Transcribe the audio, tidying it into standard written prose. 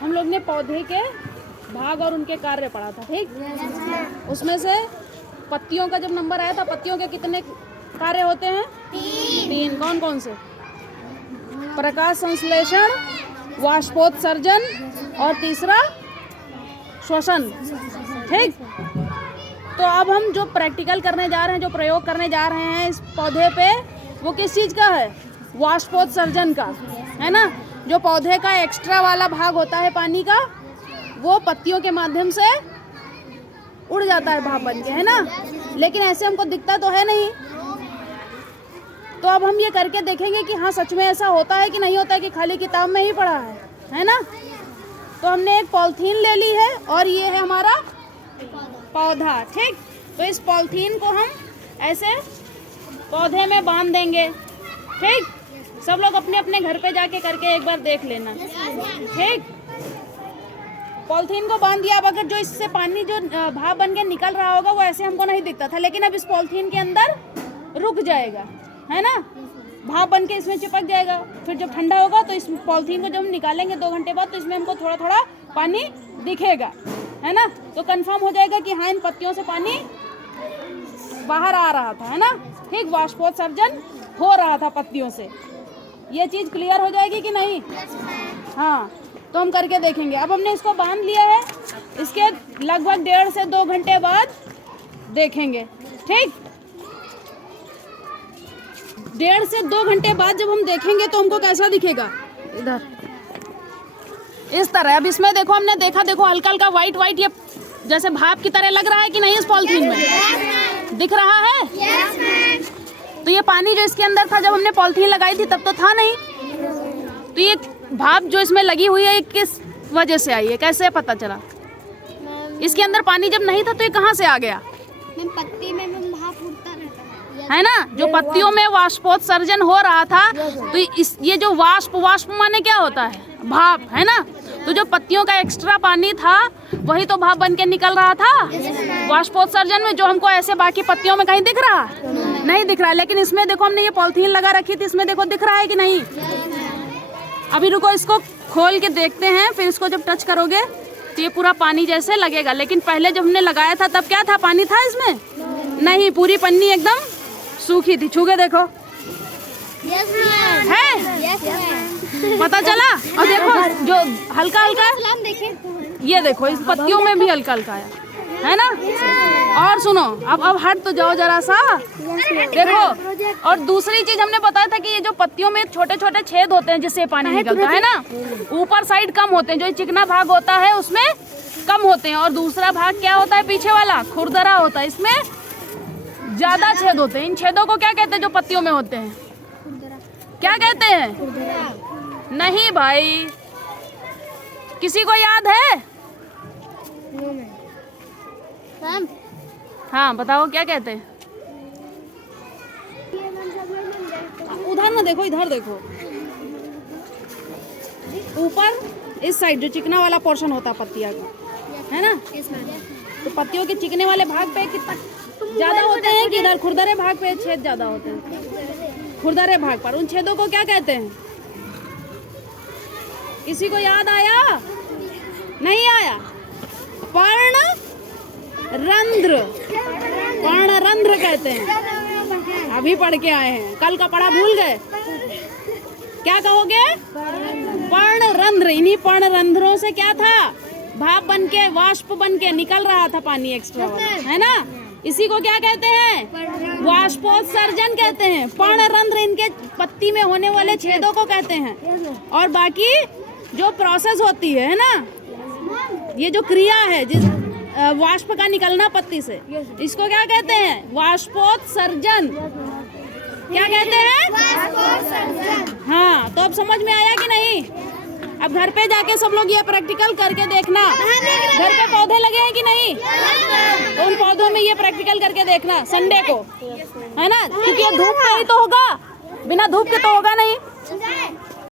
हम लोग ने पौधे के भाग और उनके कार्य पढ़ा था, ठीक। उसमें से पत्तियों का जब नंबर आया था, पत्तियों के कितने कार्य होते हैं? 3। कौन कौन से? प्रकाश संश्लेषण, वाष्पोत्सर्जन और तीसरा श्वसन, ठीक। तो अब हम जो प्रैक्टिकल करने जा रहे हैं, जो प्रयोग करने जा रहे हैं इस पौधे पे, वो किस चीज़ का है? वाष्पोत्सर्जन का, है ना। जो पौधे का एक्स्ट्रा वाला भाग होता है पानी का, वो पत्तियों के माध्यम से उड़ जाता है भाप बन के, है ना। लेकिन ऐसे हमको दिखता तो है नहीं। तो अब हम ये करके देखेंगे कि हाँ सच में ऐसा होता है कि नहीं होता है, कि खाली किताब में ही पढ़ा है ना। तो हमने एक पॉलीथीन ले ली है और ये है हमारा पौधा, ठीक। तो इस पॉलीथीन को हम ऐसे पौधे में बांध देंगे, ठीक। सब लोग अपने अपने घर पे जाके करके एक बार देख लेना, ठीक। पॉलीथीन को बांध दिया। अब अगर जो इससे पानी जो भाप बन के निकल रहा होगा वो ऐसे हमको नहीं दिखता था, लेकिन अब इस पॉलीथीन के अंदर रुक जाएगा, है ना। भाप बन के इसमें चिपक जाएगा। फिर जब ठंडा होगा तो इस पॉलीथीन को जब हम निकालेंगे 2 घंटे बाद, तो इसमें हमको थोड़ा थोड़ा पानी दिखेगा, है ना। तो कंफर्म हो जाएगा कि हाँ इन पत्तियों से पानी बाहर आ रहा था, है ना, ठीक। वाष्पोत्सर्जन हो रहा था पत्तियों से। ये चीज़ क्लियर हो जाएगी कि नहीं? हाँ, तो हम करके देखेंगे। अब हमने इसको बांध लिया है, इसके लगभग 1.5 से 2 घंटे बाद देखेंगे, ठीक। 1.5 से 2 घंटे बाद जब हम देखेंगे तो हमको कैसा दिखेगा? इधर इस तरह। अब इसमें देखो, हमने देखा, देखो हल्का हल्का वाइट वाइट ये जैसे भाप की तरह लग रहा है कि नहीं? इस पॉलीथीन में दिख रहा है। तो ये पानी जो इसके अंदर था जब हमने पॉलीथीन लगाई थी तब तो था नहीं। तो ये भाप जो इसमें लगी हुई है किस वजह से आई है, कैसे पता चला? इसके अंदर पानी जब नहीं था तो ये कहाँ से आ गया? पत्ती में भाप उड़ता रहता है ना। जो पत्तियों में वाष्पोत्सर्जन हो रहा था, तो ये जो वाष्प माने क्या होता है? भाप, है ना। तो जो पत्तियों का एक्स्ट्रा पानी था वही तो भाप बन के निकल रहा था वाष्पोत्सर्जन में, जो हमको ऐसे बाकी पत्तियों में कहीं दिख रहा नहीं दिख रहा। लेकिन इसमें देखो हमने ये पॉलीथीन लगा रखी थी, इसमें देखो दिख रहा है कि नहीं? अभी रुको, इसको खोल के देखते हैं। फिर इसको जब टच करोगे तो ये पूरा पानी जैसे लगेगा। लेकिन पहले जब हमने लगाया था तब क्या था? पानी था इसमें? नहीं, पूरी पन्नी एकदम सूखी थी। छू के देखो, है पता चला। और देखो जो हल्का हल्का, ये देखो इस पत्तियों में भी हल्का हल्का है ना। और सुनो, अब हट तो जाओ जरा सा, देखो। और दूसरी चीज हमने बताया था कि ये जो पत्तियों में छोटे छोटे छेद होते हैं जिससे पानी निकलता है ना, ऊपर साइड कम होते हैं, जो चिकना भाग होता है उसमें कम होते हैं। और दूसरा भाग क्या होता है? पीछे वाला खुरदरा होता है, इसमें ज्यादा छेद होते हैं। इन छेदों को क्या कहते हैं जो पत्तियों में होते हैं? क्या कहते हैं? नहीं भाई, किसी को याद है? हाँ बताओ, क्या कहते हैं? उधर ना देखो, इधर देखो। ऊपर इस साइड जो चिकना वाला पोर्शन होता है पत्तियां का, है ना। तो पत्तियों के चिकने वाले भाग पे कितना ज्यादा होते हैं कि इधर खुरदरे भाग पे छेद ज्यादा होते हैं? खुरदरे भाग पर उन छेदों को क्या कहते हैं? किसी को याद आया? नहीं आया? पर्णरंध्र, पर्णरंध्र कहते हैं। अभी पढ़ के आए हैं, कल का पढ़ा भूल गए? क्या कहोगे? पर्णरंध्र। इन्हीं पर्णरंध्रों से क्या था? भाप बन के, वाष्प बन के निकल रहा था पानी एक्स्ट्रा, है ना। इसी को क्या कहते हैं? वाष्पोत्सर्जन कहते हैं। पर्णरंध्र इनके पत्ती में होने वाले छेदों को कहते हैं। और बाकी जो प्रोसेस होती है ना, ये जो क्रिया है जिस वाष्प का निकलना पत्ती से, इसको क्या कहते हैं? वाष्पोत्सर्जन। क्या कहते हैं? वाष्पोत्सर्जन। हाँ, तो अब समझ में आया कि नहीं? अब घर पे जाके सब लोग ये प्रैक्टिकल करके देखना। घर पे पौधे लगे हैं कि नहीं? तो उन पौधों में ये प्रैक्टिकल करके देखना संडे को, है ना। क्योंकि ये धूप में ही तो होगा, बिना धूप के तो होगा नहीं।